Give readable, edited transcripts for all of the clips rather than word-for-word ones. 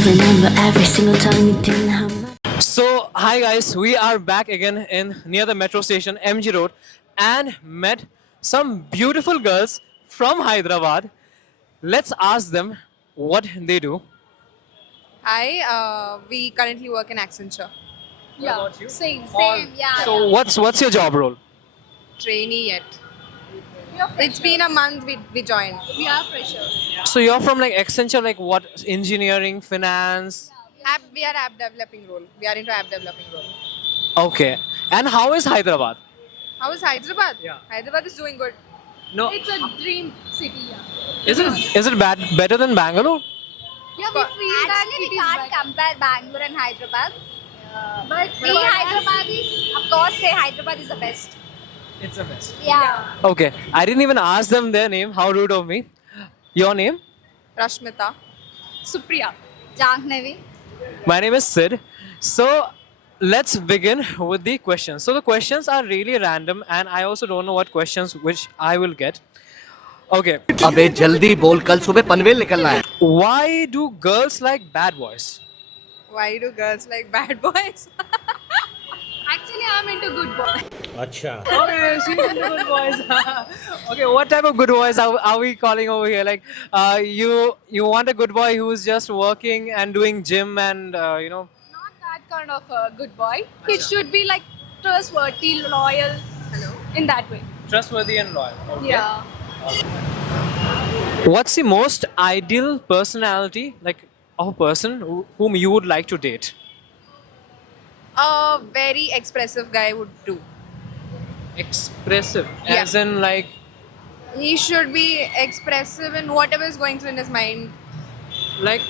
I remember every single time you didn't have my. So, hi guys, we are back again in near the metro station MG Road and met some beautiful girls from Hyderabad. Let's ask them what they do. Hi, we currently work in Accenture. What about you? Same, yeah. So, what's your job role? Trainee yet. It's been a month we joined. We are freshers. So you're from like Accenture, like what? Engineering, finance. We are app developing role. We are into app developing role. Okay. And how is Hyderabad? How is Hyderabad? Yeah. Hyderabad is doing good. No. It's a dream city, yeah. Is it better than Bangalore? Yeah, we feel that Actually, it we is can't better. compare Bangalore and Hyderabad. But We Hyderabadis, of course, say Hyderabad is the best. It's the best. Yeah. Okay. I didn't even ask them their name. How rude of me. Your name? Rashmita. Supriya. Jahnavi. My name is Sid. So let's begin with the questions. So the questions are really random and I also don't know what questions which I will get. Okay. अबे जल्दी बोल कल सुबह पनवेल निकलना है Why do girls like bad boys? Why do girls like bad boys? Actually, I'm into good boy. Okay, she's into good boys. Okay, what type of good boys are we calling over here? Like, you want a good boy who's just working and doing gym and Not that kind of a good boy. He should be like trustworthy, loyal. Hello. In that way. trustworthy and loyal. Okay. Yeah. What's the most ideal personality, like of a person whom you would like to date? A very expressive guy would do. Expressive, Yeah. as in like He should be expressive in whatever is going through in his mind.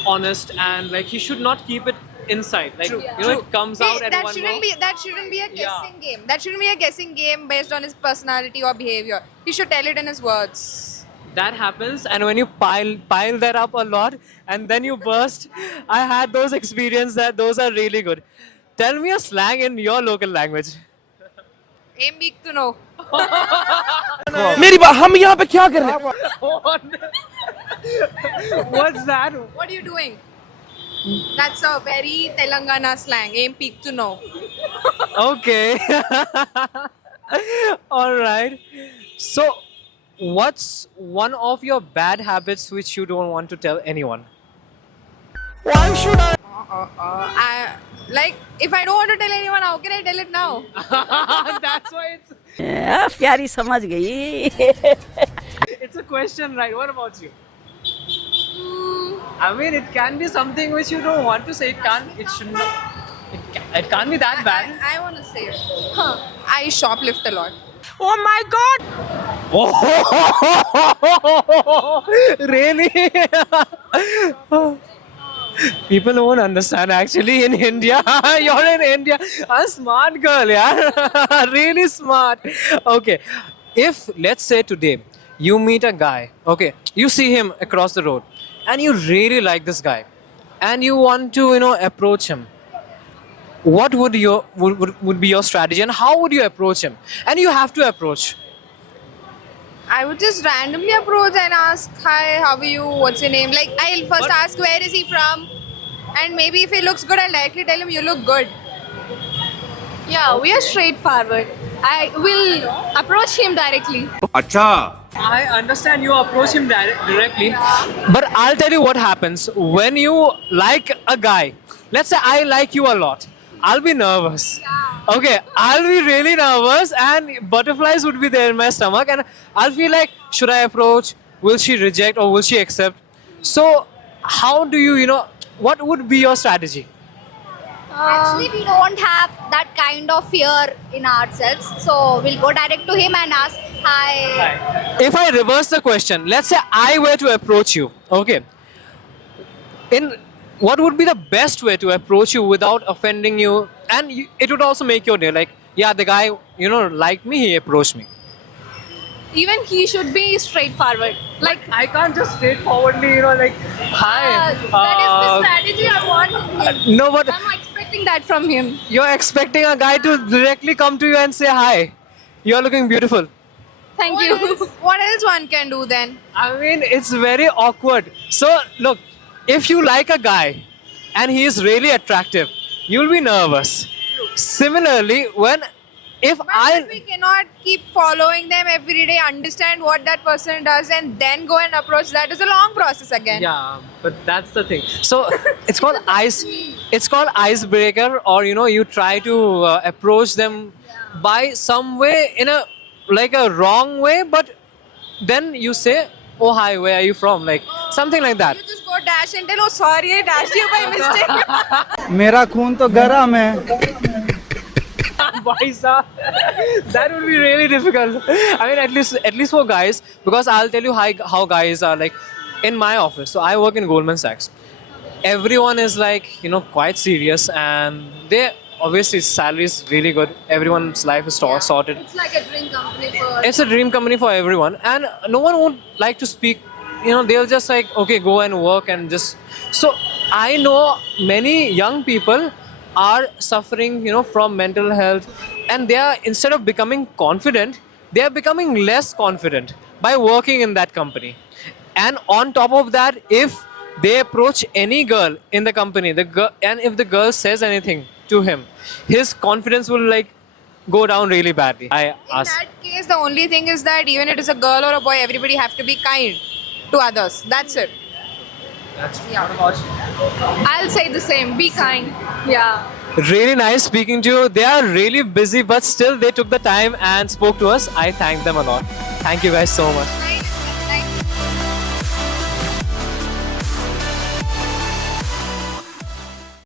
honest and like he should not keep it inside. Like True. you know, it comes out at that one shouldn't go. be that shouldn't be a Yeah. guessing game. That shouldn't be a guessing game based on his personality or behavior. He should tell it in his words. That happens, and when you pile that up a lot, and then you burst. I had those experiences that those are really good. Tell me a slang in your local language. Aim big to know. मेरी बात हम यहाँ पे क्या कर रहे हैं What's that? What are you doing? That's a very Telangana slang. Aim peak to know. Okay. All right. So, what's one of your bad habits which you don't want to tell anyone? Like, if I don't want to tell anyone, how can I tell it now? That's why प्यारी समझ गई it's a question, right? What about you? I mean, it can be something which you don't want to say. It should not. It can't be that bad. I want to say it. I shoplift a lot. Really? People won't understand actually in India. You're in India. A smart girl, yeah. Really smart. Okay. If, let's say today, you meet a guy, okay, you see him across the road, and you really like this guy, and you want to, approach him. What would be your strategy, and how would you approach him? And you have to approach. I would just randomly approach and ask, "Hi, how are you? What's your name?" Like, I'll first ask, "Where is he from?" And maybe if he looks good, I'll directly tell him, "You look good." Yeah, we are straightforward. I will approach him directly. अच्छा I understand you approach him directly, but I'll tell you what happens when you like a guy. Let's say I like you a lot. I'll be nervous. Okay, I'll be really nervous, and butterflies would be there in my stomach, and I'll feel like, should I approach? Will she reject or will she accept? So, how do what would be your strategy? Actually, we don't have that kind of fear in ourselves. So we'll go direct to him and ask, hi. If I reverse the question, let's say I were to approach you, okay, what would be the best way to approach you without offending you, and it would also make your day, like, yeah, the guy liked me, he approached me. Even he should be straightforward. Like, I can't just straightforwardly like, hi, that is the strategy I want from him. no, but I'm expecting that from him. you're expecting a guy to directly come to you and say hi, you're looking beautiful. Thank you. What else one can do then? I mean, it's very awkward. So, look, if you like a guy, and he is really attractive, you'll be nervous. Similarly, if But we cannot keep following them every day, understand what that person does, and then go and approach. That is a long process again. Yeah, but that's the thing. So it's called icebreaker, or you try to approach them by some way in a wrong way, but then you say, "Oh hi, where are you from?" Like something like that. You just go dash and tell, oh sorry, I dashed you by mistake. मेरा खून तो गरम है Bhai Saab, that would be really difficult. I mean, at least for guys, because I'll tell you how guys are like in my office. So I work in Goldman Sachs. Everyone is quite serious, and they obviously salary is really good. Everyone's life is sorted. It's like a dream company for. It's a dream company for everyone, and no one would like to speak. They'll just okay, go and work and just. So I know many young people are suffering from mental health, and they are, instead of becoming confident, they are becoming less confident by working in that company. And on top of that, if they approach any girl in the company, and if the girl says anything to him, his confidence will go down really badly. In that case, the only thing is that even it is a girl or a boy, everybody have to be kind to others. That's it. I'll say the same. Be kind. Yeah. Really nice speaking to you. They are really busy, but still they took the time and spoke to us. I thank them a lot. Thank you guys so much.